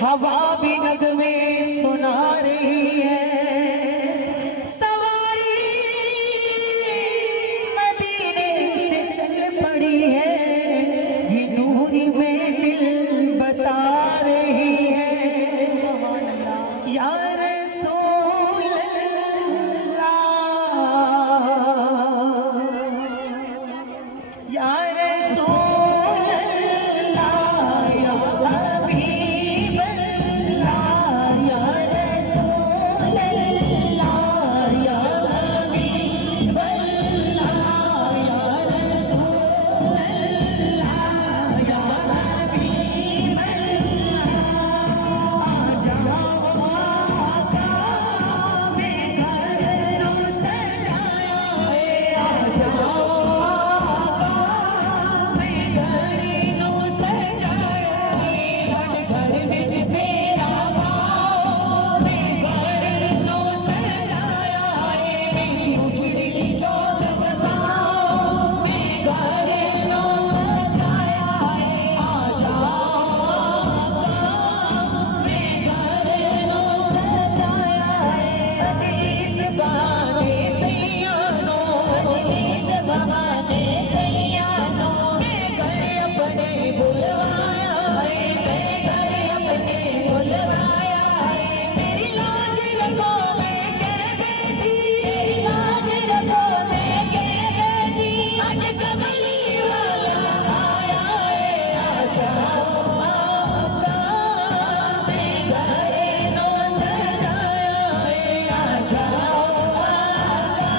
हवा भी नगमे सुना रही है, सवारी मदीने से चल पड़ी है, ये दूरी में दिल बता रही है। या रसूल अल्लाह, या रसूल अल्लाह, या हबीब अल्लाह, या रसूल अल्लाह, या हबीब अल्लाह, या रसूल अल्लाह, या हबीब अल्लाह। आ जाओ आका, मैं घर नो सजाया है, आ जाओ आका, मैं घर नो सजाया है, घर विच फेरा पाओ, मैं घर नो सजाया है, मेरी उजड़ी जोत बसाओ, मैं घर नो सजाया है। आ जाओ आका, मैं घर नो सजाया है। मजलिस बहाने सैयानो, मजलिस बहाने सैयानो, मैं घर अपने बुलवाया है, मैं घर अपने बुलवाया है। मेरी लाज रखो मैं कह बैठी, मेरी लाज रखो मैं कह बैठी, आज कमली वाला आया है। आ जाओ आका, मैं घर नो सजाया है, आ जाओ आका,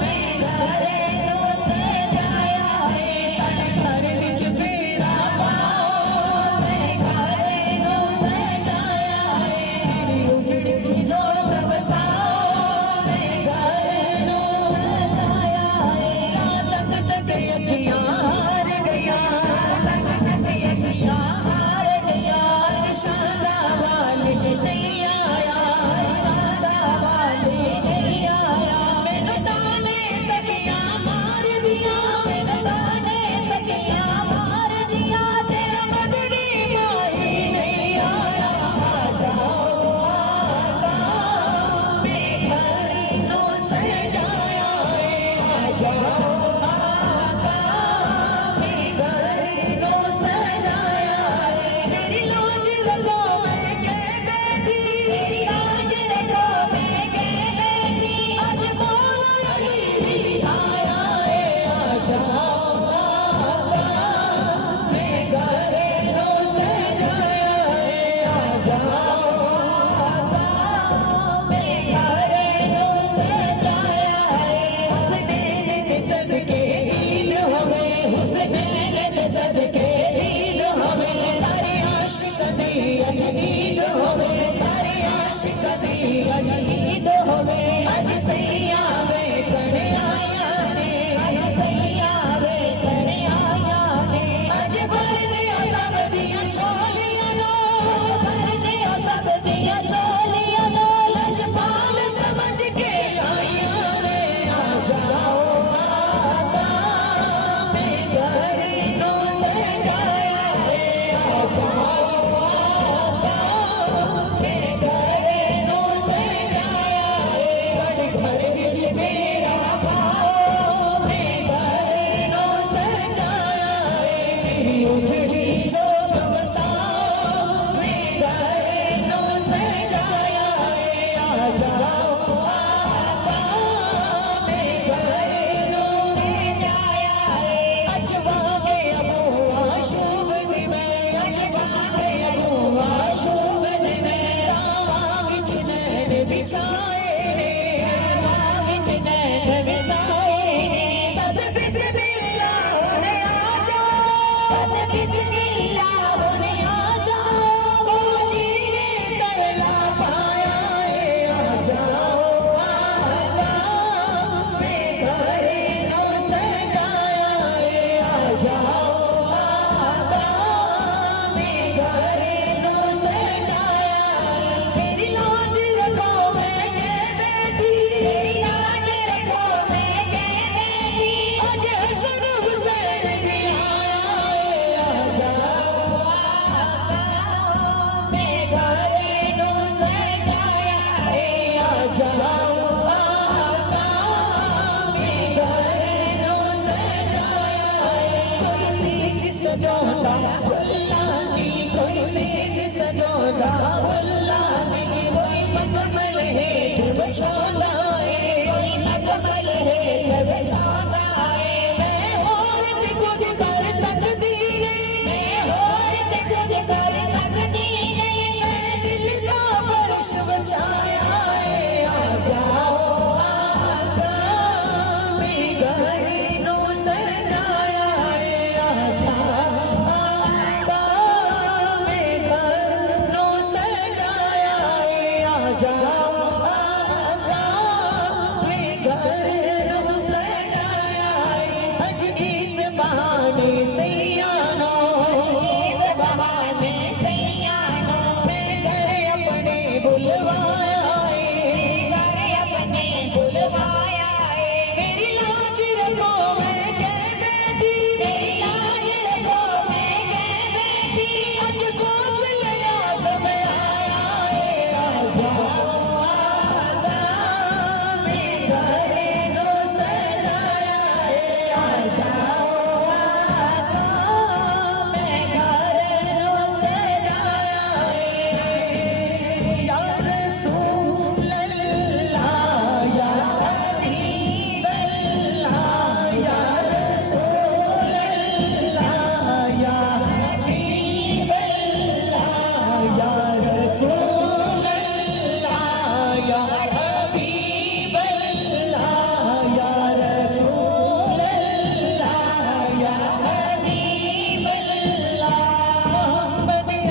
मैं घर नो सजाया है। साडे घर विच फेरा पाओ, मैं घर नो सजाया है, मेरी उजड़ी जोत बसाओ, मैं घर नो सजाया है। रात तक अखियां हार गया, रात तक अखियां हार गया, इरशादा वाले नहीं आया, इरशादा वाले नहीं आया। मैनू ताने सखियां मार दिया, मैनू ताने सखियां मार दिया, तेरा बदरी माही नहीं आया। आ जाओ आका, मैं घर नो सजाया है, आ जाओ आका, मैं घर नो सजाया है। मेरी लाज रखो मैं कह बैठी, मेरी लाज रखो मैं कह बैठी, आज मौला अली भी आया है। आ जाओ आका, मैं घर नो सजाया है, आ जाओ आका, मैं घर नो सजाया है। हुसैन दे सदके ईद होवे, हुसैन दे सदके ईद होवे, सारे आशिक दी अज ईद होवे, सारे आशिक दी अज ईद होवे। अज सैया वे कने आया ने, अज सैया वे कने आया ने, अज भर दिया सब दिया झोलियां नो, भर दिया सब दिया झोलियां नो, लजपाल समझ के आया ने। आ जाओ आका, मैं घर नो सजाया है, आ जाओ आका, मैं घर नो सजाया है। साडे घर विच फेरा पाओ, मैं घर नो सजाया है, मेरी उजड़ी जोत बसाओ, मैं घर नो सजाया है। आ जाओ आका, मैं घर नो सजाया है। अजवा के अबू आशूब दी मैं, अजवा के अबू आशूब दी मैं, रावां विच नैन बिछाए